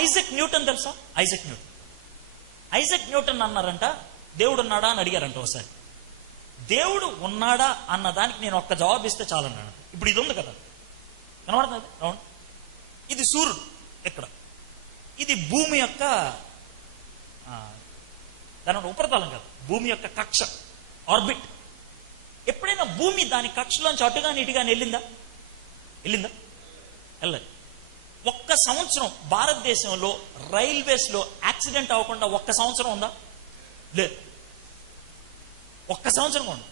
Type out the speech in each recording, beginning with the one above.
Isaac Newton తెలుసా? Isaac Newton అన్నారంట, దేవుడు ఉన్నాడా అని అడిగారంట ఒకసారి. దేవుడు ఉన్నాడా అన్న దానికి నేను ఒక్క జవాబు ఇస్తే చాలన్నాడు. ఇప్పుడు ఇది ఉంది కదా, కనబడుతుంది రౌండ్, ఇది సూర్యుడు ఇక్కడ, ఇది భూమి యొక్క దాని ఉపరితలం కాదు, భూమి యొక్క కక్ష, ఆర్బిట్. ఎప్పుడైనా భూమి దాని కక్షలోంచి అటుగాని ఇటుగాని వెళ్ళిందా? వెళ్ళదు. ఒక్క సంవత్సరం భారతదేశంలో రైల్వేస్ లో యాక్సిడెంట్ అవ్వకుండా ఒక్క సంవత్సరం ఉందా? లేదు. ఒక్క సంవత్సరం ఉంది.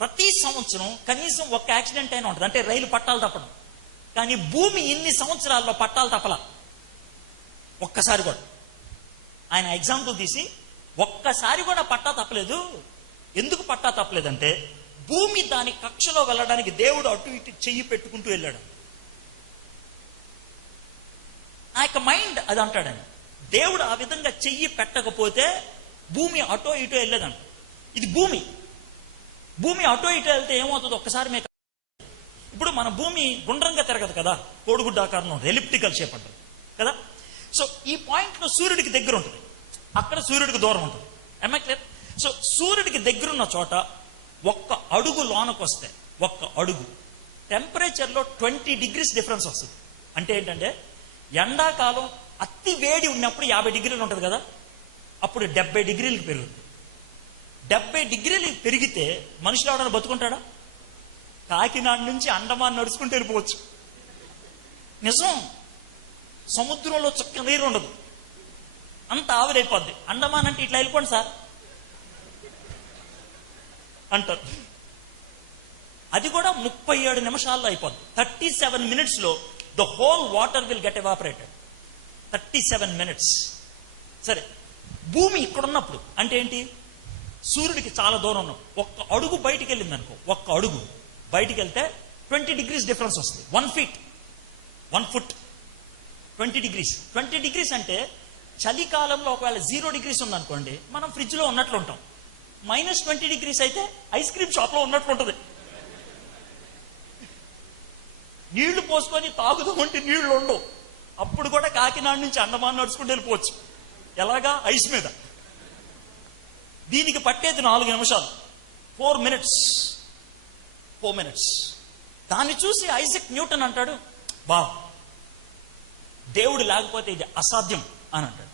ప్రతి సంవత్సరం కనీసం ఒక్క యాక్సిడెంట్ అయినా ఉంటుంది, అంటే రైలు పట్టాలు తప్పడం. కానీ భూమి ఇన్ని సంవత్సరాల్లో పట్టాలు తప్పలా ఒక్కసారి కూడా. ఆయన ఎగ్జాంపుల్ తీసి ఒక్కసారి కూడా పట్టా తప్పలేదు. ఎందుకు పట్టా తప్పలేదంటే భూమి దాని కక్షలో వెళ్ళడానికి దేవుడు అటు ఇటు చెయ్యి పెట్టుకుంటూ వెళ్ళాడు. ఆ యొక్క మైండ్ అది అంటాడని, దేవుడు ఆ విధంగా చెయ్యి పెట్టకపోతే భూమి అటో ఇటో వెళ్ళేదంట. ఇది భూమి అటో ఇటో వెళ్తే ఏమవుతుంది ఒక్కసారి మీకు. ఇప్పుడు మన భూమి గుండ్రంగా తిరగదు కదా, కోడిగుడ్డ ఆకారంలో ఉంటుంది, ఎలిప్టికల్ షేప్ అంటారు కదా. సో ఈ పాయింట్ లో సూర్యుడికి దగ్గర ఉంటుంది, అక్కడ సూర్యుడికి దూరం ఉంటుంది. am I clear? సో సూర్యుడికి దగ్గరున్న చోట ఒక్క అడుగు లోనకు వస్తే, ఒక్క అడుగు టెంపరేచర్ లో 20 degrees డిఫరెన్స్ వస్తుంది. అంటే ఏంటంటే ఎండాకాలం అతి వేడి ఉన్నప్పుడు 50 degrees ఉంటుంది కదా, అప్పుడు 70 degrees పెరుగుతుంది. 70 degrees పెరిగితే మనుషులు ఎవడన్నా బతుకుంటాడా? కాకినాడ నుంచి అండమాన్ నడుచుకుంటూ వెళ్ళిపోవచ్చు. నిజం. సముద్రంలో చుక్క నీరు ఉండదు, అంత ఆవిరైపోద్ది. అండమాన్ అంటే ఇట్లా వెళ్ళిపోండి సార్ అంటారు. అది కూడా 37 నిమిషాల్లో అయిపోద్ది. 37 minutes లో the whole water will get evaporated. 37 minutes. సరే, భూమి ఇక్కడ ఉన్నప్పుడు అంటే ఏంటి? సూర్యుడికి చాలా దూరం ఉన్నప్పుడు ఒక్క అడుగు బయటికి వెళ్ళింది అనుకో, ఒక్క అడుగు బయటికి వెళ్తే 20 degrees డిఫరెన్స్ వస్తుంది. 1 foot 20 degrees. 20 degrees అంటే చలికాలంలో ఒకవేళ 0 degrees ఉందనుకోండి, మనం ఫ్రిడ్జ్ లో ఉన్నట్లు ఉంటాం. -20 degrees అయితే ఐస్ క్రీమ్ షాప్ లో ఉన్నట్లు ఉంటుంది. నీళ్లు పోసుకొని తాగుదామంటే నీళ్లు ఉండవు. అప్పుడు కూడా కాకినాడ నుంచి అండమాన్ నడుచుకుంటూ వెళ్ళిపోవచ్చు. ఎలాగా? ఐస్ మీద. దీనికి పట్టేది 4 నిమిషాలు, 4 minutes. దాన్ని చూసి ఐజక్ న్యూటన్ అంటాడు, బా దేవుడు లేకపోతే ఇది అసాధ్యం అని అంటాడు.